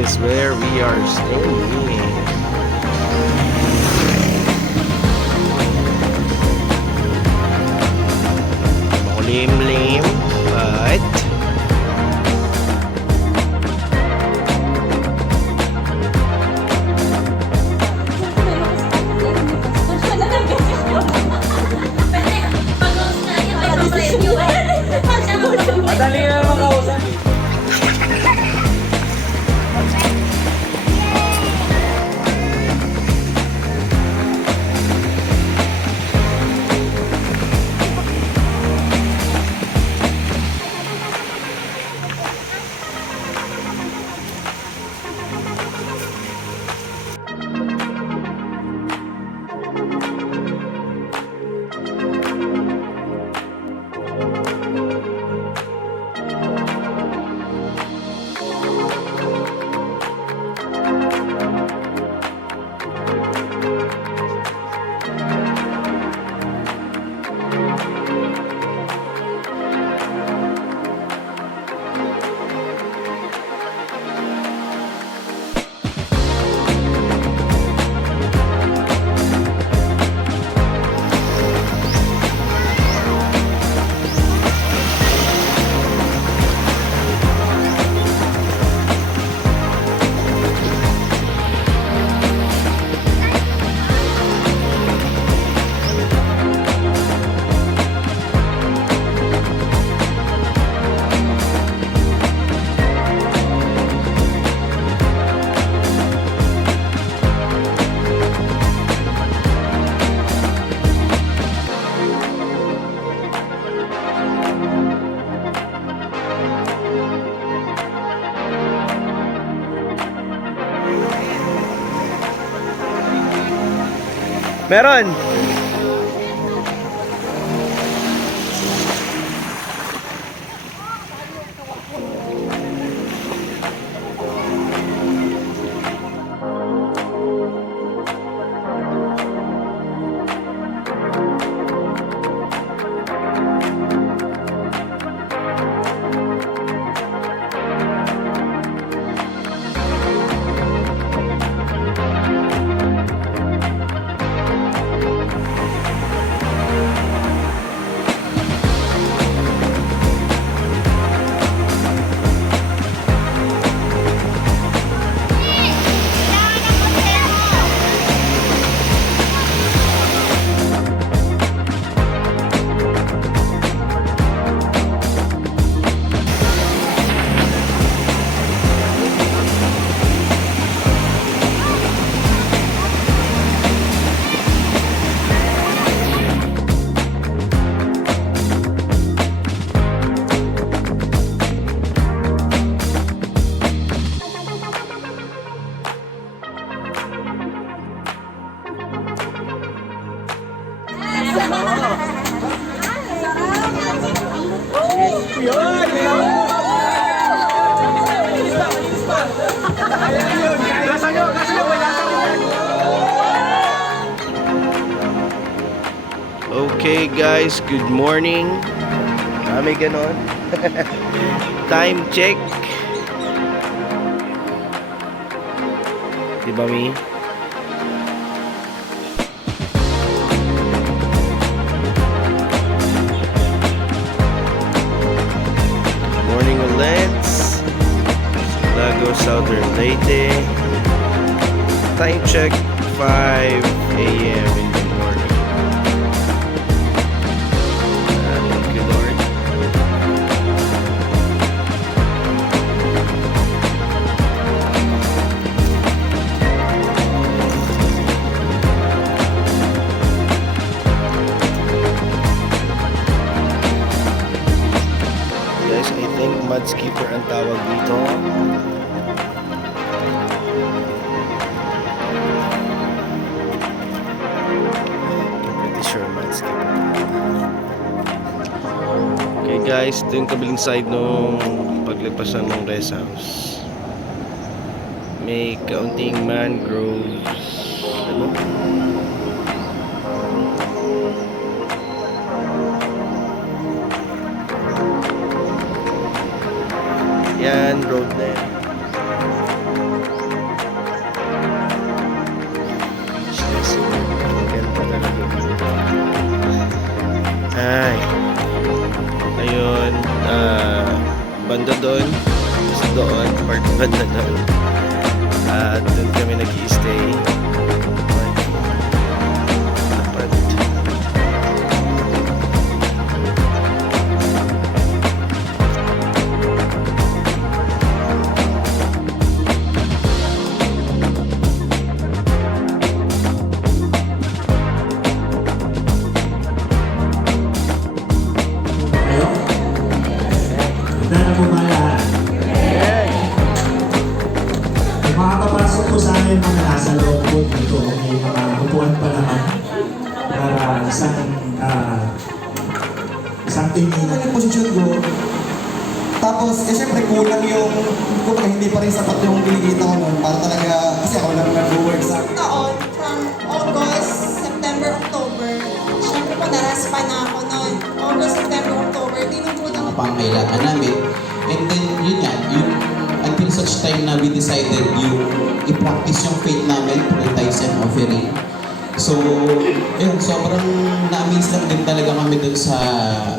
is where we are staying. Makulimlim, but Madali na naman kausap. meron. Okay guys, good morning. Kami ganon. Time check. Diba mi? Morning ulit. Silago, Southern Leyte. Time check 5 a.m. in the morning. Thank you, Lord. Guys, I think mud skipper ang tawag dito. Okay guys, ito yung kabilang side nung paglagpasan ng rest house. May kaunting mangroves. Ano? Yan, road na yan. Ay. Ayun, banda doon. Doon, part banda doon. At doon kami nag-i-stay. Dapat. Na po mga lahat. Makakapasok po sa amin mga nasa loob po dito. May mga upuan pa naman para isang tingin. Yung posisyon ko. Tapos, syempre kulang yung, kumbaga hindi pa rin sapat yung kinikita ko nun para talaga, kasi ako lang nag-work sa Taon, from August, September, October. Siyempre po, naraspa na ako noon. August, September, October, tinutunan ko. Pangkailangan namin. And then, yun nga, yung until such time na we decided yung i-practice yung faith namin through tithes and offering. So, yun, sobrang na-amaze lang din talaga kami dun sa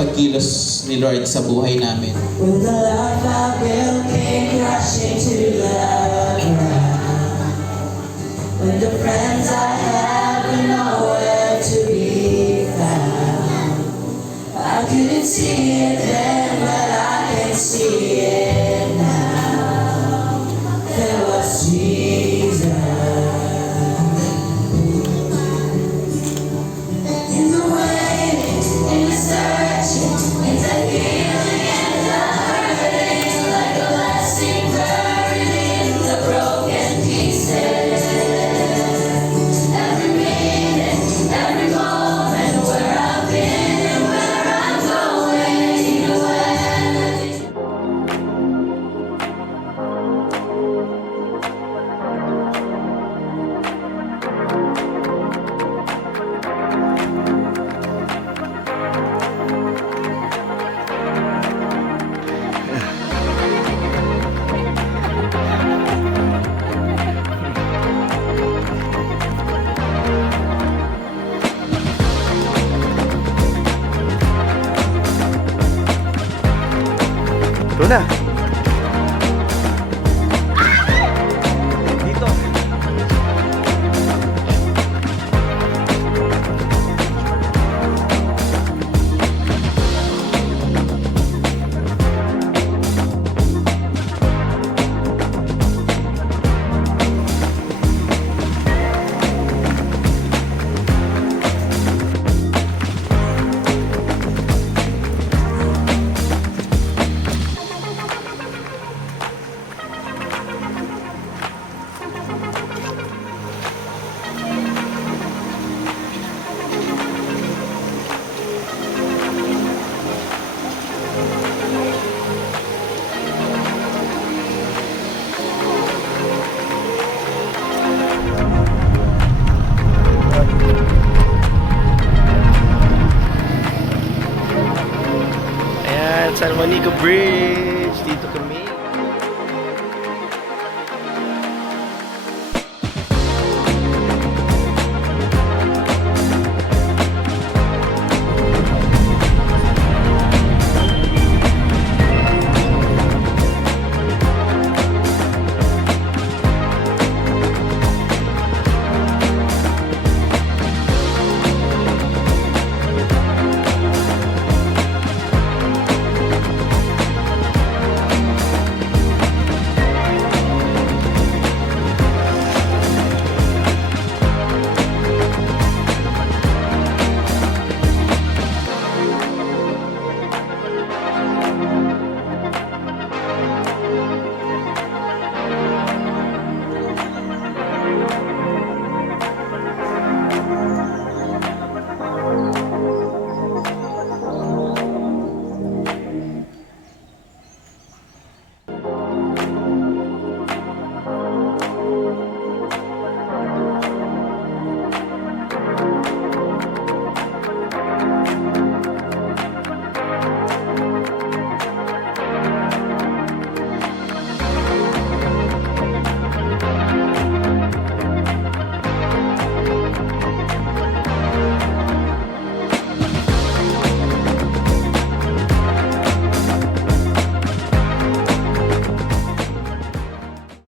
pagkilos ni Lord sa buhay namin. With the life I built came crashing to the ground. When the friends I had were nowhere to be found. I couldn't see it then, but I can see it now. There was Jesus. In the waiting, in the searching, in the healing and the hurting, like a lasting buried in the broken pieces. Every minute, every moment, where I've been and where I'm going, where Ito na. Dito. San Juanico Bridge. Dito kami.